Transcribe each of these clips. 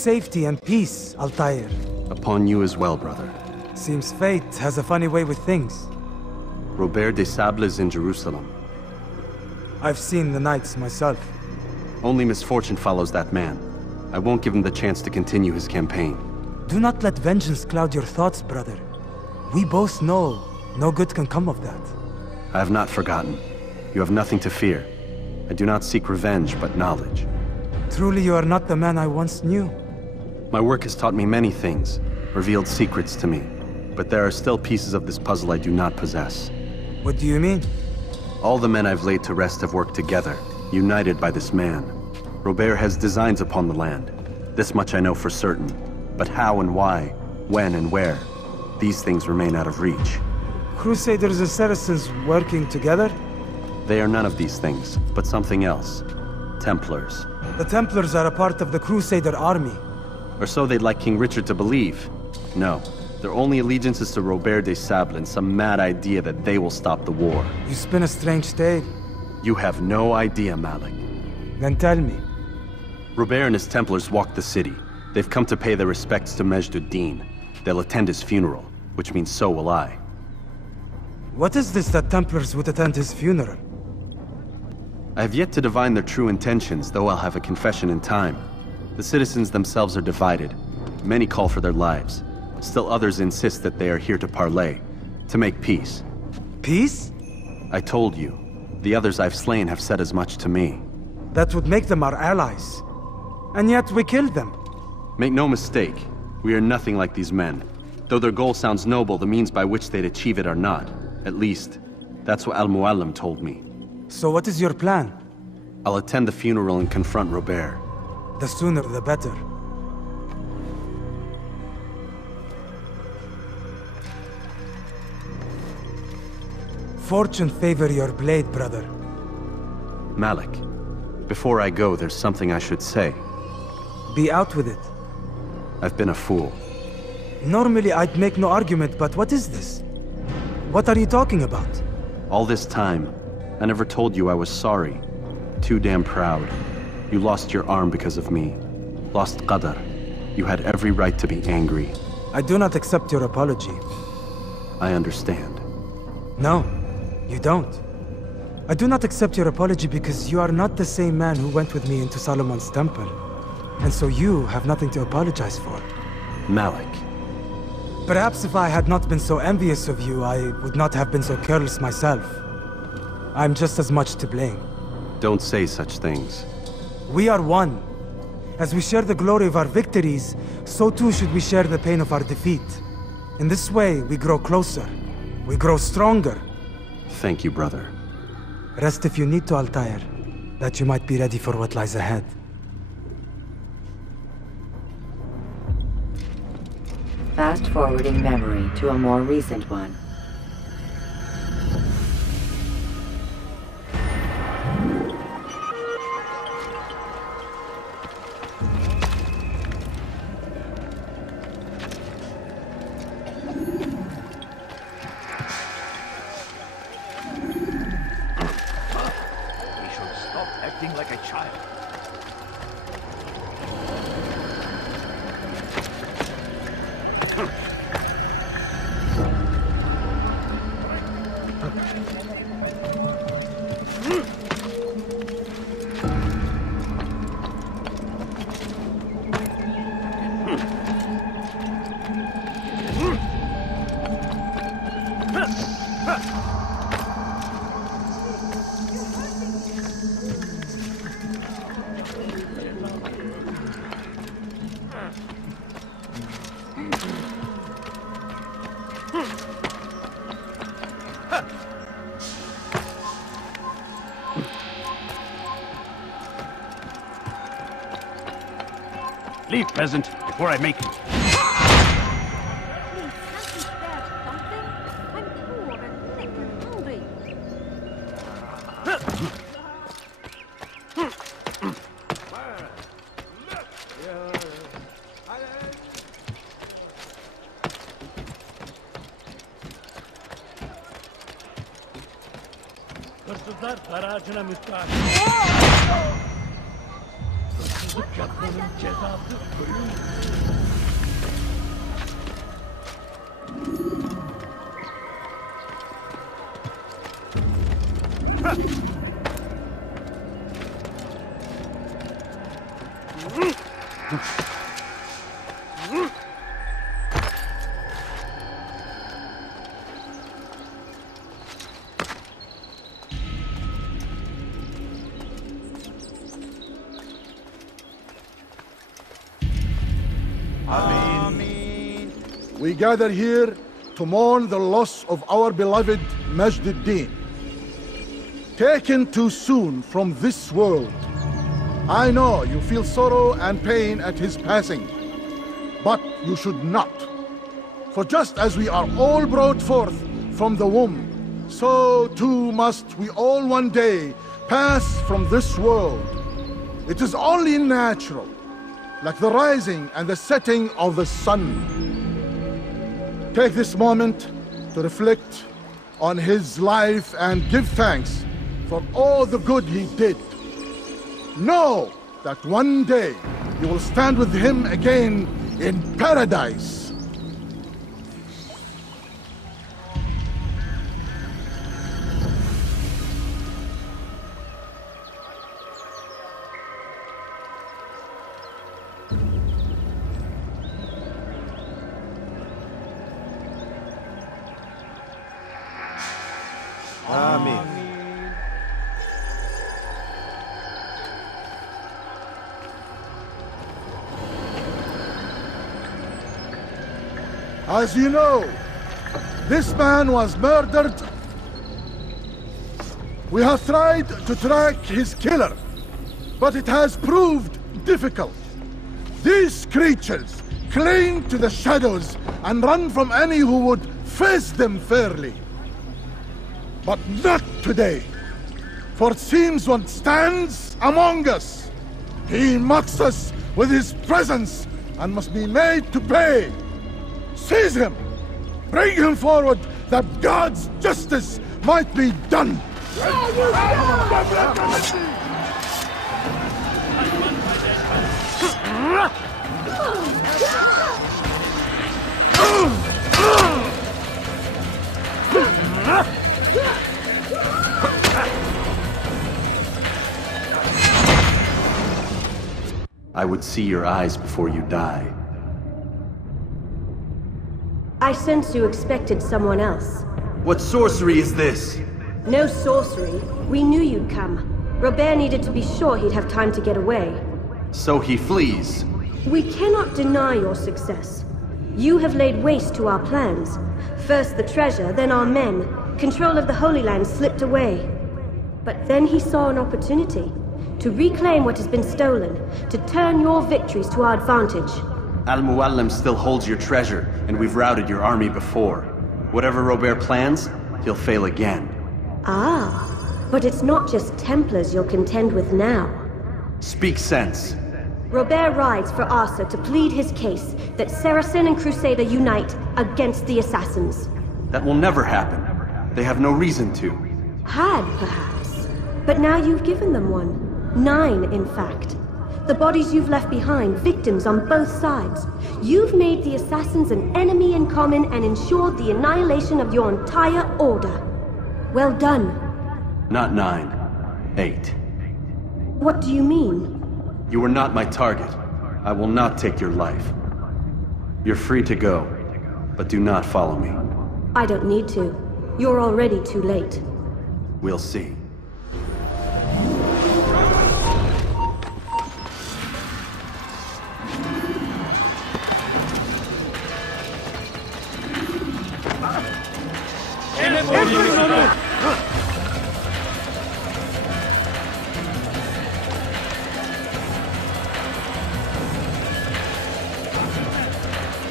safety and peace, Altair. Upon you as well, brother. Seems fate has a funny way with things. Robert de Sable is in Jerusalem. I've seen the Knights myself. Only misfortune follows that man. I won't give him the chance to continue his campaign. Do not let vengeance cloud your thoughts, brother. We both know no good can come of that. I have not forgotten. You have nothing to fear. I do not seek revenge, but knowledge. Truly you are not the man I once knew. My work has taught me many things, revealed secrets to me. But there are still pieces of this puzzle I do not possess. What do you mean? All the men I've laid to rest have worked together, united by this man. Robert has designs upon the land. This much I know for certain. But how and why, when and where, these things remain out of reach. Crusaders and Saracens working together? They are none of these things, but something else. Templars. The Templars are a part of the Crusader army. Or so they'd like King Richard to believe. No, their only allegiance is to Robert de Sable and some mad idea that they will stop the war. You spin a strange tale. You have no idea, Malik. Then tell me. Robert and his Templars walked the city. They've come to pay their respects to Majd ad-Din. They'll attend his funeral, which means so will I. What is this that Templars would attend his funeral? I have yet to divine their true intentions, though I'll have a confession in time. The citizens themselves are divided. Many call for their lives. Still others insist that they are here to parley, to make peace. Peace? I told you. The others I've slain have said as much to me. That would make them our allies. And yet we killed them. Make no mistake, we are nothing like these men. Though their goal sounds noble, the means by which they'd achieve it are not. At least, that's what Al-Mualim told me. So what is your plan? I'll attend the funeral and confront Robert. The sooner the better. Fortune favor your blade, brother. Malik, before I go, there's something I should say. Be out with it. I've been a fool. Normally I'd make no argument, but what is this? What are you talking about? All this time, I never told you I was sorry. Too damn proud. You lost your arm because of me. Lost Qadar. You had every right to be angry. I do not accept your apology. I understand. No, you don't. I do not accept your apology because you are not the same man who went with me into Solomon's temple. And so you have nothing to apologize for. Malik. Perhaps if I had not been so envious of you, I would not have been so careless myself. I'm just as much to blame. Don't say such things. We are one. As we share the glory of our victories, so too should we share the pain of our defeat. In this way, we grow closer. We grow stronger. Thank you, brother. Rest if you need to, Altair, that you might be ready for what lies ahead. Fast-forwarding memory to a more recent one. Like a child. Leave, peasant, before I make you. Hırsızlar barajına müstahak. Bıçakların cezası ölüm. We gather here to mourn the loss of our beloved Majd-ud-Din. Taken too soon from this world. I know you feel sorrow and pain at his passing, but you should not. For just as we are all brought forth from the womb, so too must we all one day pass from this world. It is only natural, like the rising and the setting of the sun. Take this moment to reflect on his life and give thanks for all the good he did. Know that one day you will stand with him again in paradise. As you know, this man was murdered. We have tried to track his killer, but it has proved difficult. These creatures cling to the shadows and run from any who would face them fairly. But not today, for it seems one stands among us. He mocks us with his presence and must be made to pay. Seize him! Bring him forward that God's justice might be done! I would see your eyes before you die. I sense you expected someone else. What sorcery is this? No sorcery. We knew you'd come. Robert needed to be sure he'd have time to get away. So he flees. We cannot deny your success. You have laid waste to our plans. First the treasure, then our men. Control of the Holy Land slipped away. But then he saw an opportunity to reclaim what has been stolen, to turn your victories to our advantage. Al-Mualim still holds your treasure, and we've routed your army before. Whatever Robert plans, he'll fail again. Ah, but it's not just Templars you'll contend with now. Speak sense. Robert rides for Arsa to plead his case that Saracen and Crusader unite against the Assassins. That will never happen. They have no reason to. Had, perhaps. But now you've given them one. 9, in fact. The bodies you've left behind, victims on both sides. You've made the Assassins an enemy in common and ensured the annihilation of your entire order. Well done. Not 9. 8. What do you mean? You were not my target. I will not take your life. You're free to go, but do not follow me. I don't need to. You're already too late. We'll see.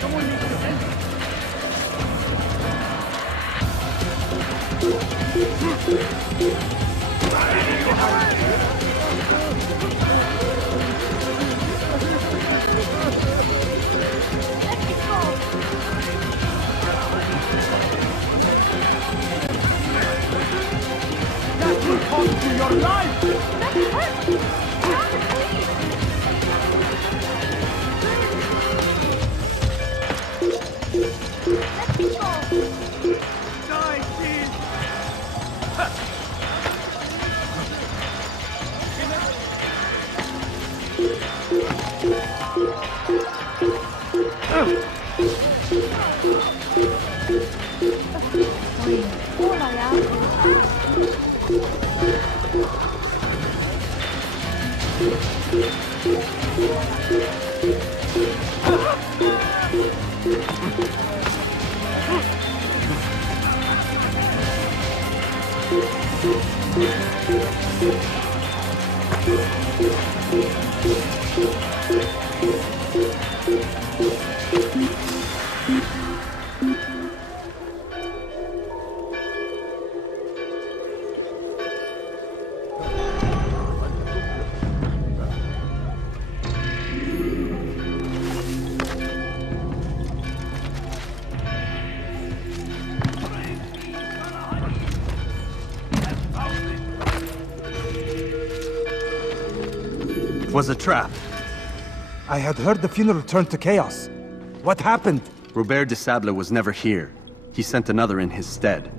Come on, you It was a trap. I had heard the funeral turned to chaos. What happened? Robert de Sable was never here. He sent another in his stead.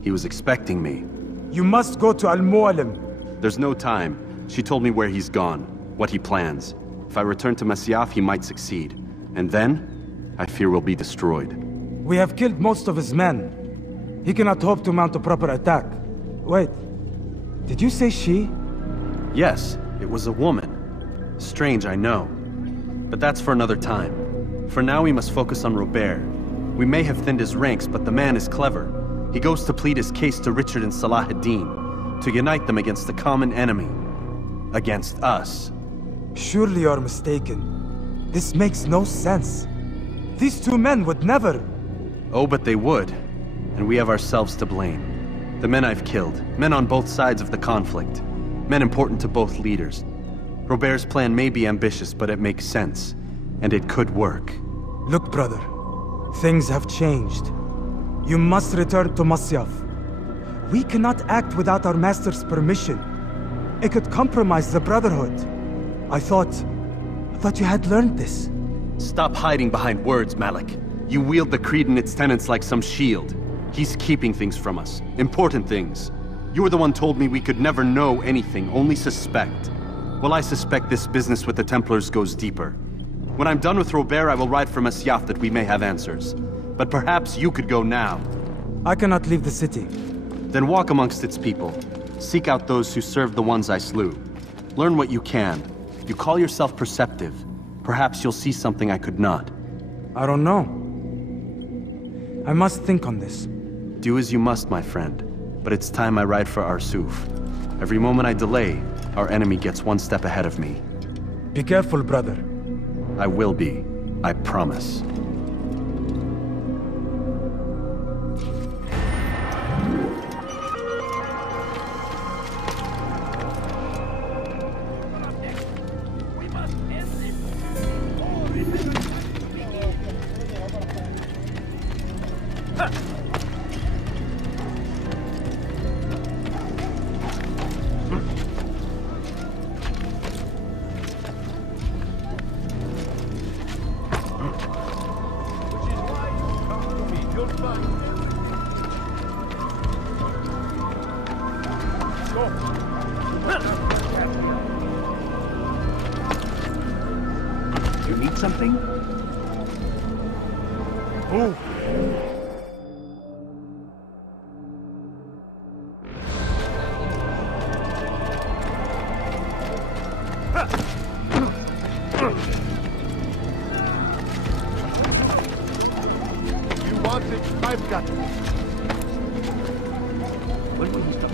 He was expecting me. You must go to Al-Mualim. There's no time. She told me where he's gone, what he plans. If I return to Masyaf, he might succeed. And then, I fear we'll be destroyed. We have killed most of his men. He cannot hope to mount a proper attack. Wait, did you say she? Yes, it was a woman. Strange, I know. But that's for another time. For now, we must focus on Robert. We may have thinned his ranks, but the man is clever. He goes to plead his case to Richard and Salah ad-Din, to unite them against the common enemy. Against us. Surely you're mistaken. This makes no sense. These two men would never... Oh, but they would. And we have ourselves to blame. The men I've killed, men on both sides of the conflict. Men important to both leaders. Robert's plan may be ambitious, but it makes sense. And it could work. Look, brother. Things have changed. You must return to Masyaf. We cannot act without our master's permission. It could compromise the Brotherhood. I thought you had learned this. Stop hiding behind words, Malik. You wield the creed and its tenets like some shield. He's keeping things from us. Important things. You were the one told me we could never know anything, only suspect. Well, I suspect this business with the Templars goes deeper. When I'm done with Robert, I will ride for Masyaf that we may have answers. But perhaps you could go now. I cannot leave the city. Then walk amongst its people. Seek out those who served the ones I slew. Learn what you can. You call yourself perceptive. Perhaps you'll see something I could not. I don't know. I must think on this. Do as you must, my friend. But it's time I ride for Arsuf. Every moment I delay, our enemy gets one step ahead of me. Be careful, brother. I will be. I promise. You need something? Move! You want it? I've got it. When will you stop?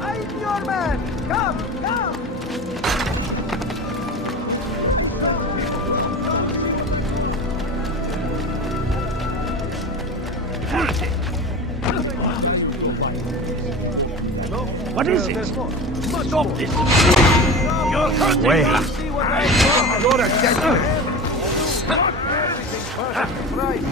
I'm your man! Come! Come! What is it? Stop this! You're hurting me! You're a dead man! Right.